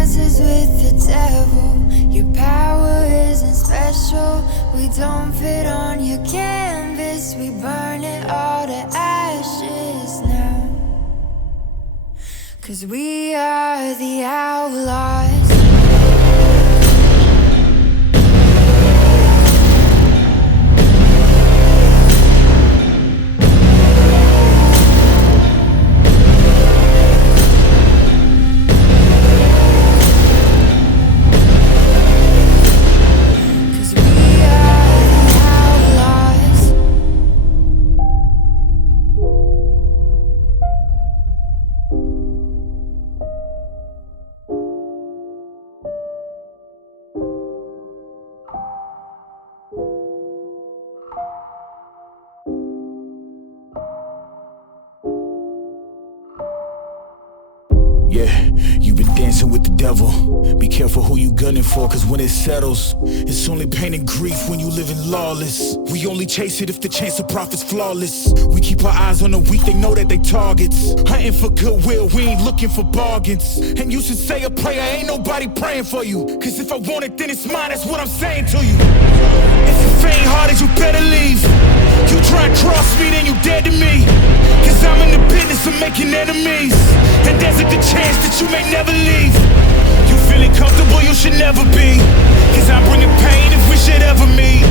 dances with the devil. Your power isn't special. We don't fit on your canvas. We burn it all to ashes now. 'Cause we are the outlaws. Yeah, you've been dancing with the devil. Be careful who you gunning for, cause when it settles, it's only pain and grief when you living lawless. We only chase it if the chance of profit's flawless. We keep our eyes on the weak, they know that they targets. Hunting for goodwill, we ain't looking for bargains. And you should say a prayer, ain't nobody praying for you. Cause if I want it, then it's mine, that's what I'm saying to you. If you faint hearted, you better leave. You try and cross me, then you dead to me. Cause I'm in the business of making enemies. And there's a good chance that you may never leave. You feeling comfortable, you should never be. Cause I'm bringing pain if we should ever meet.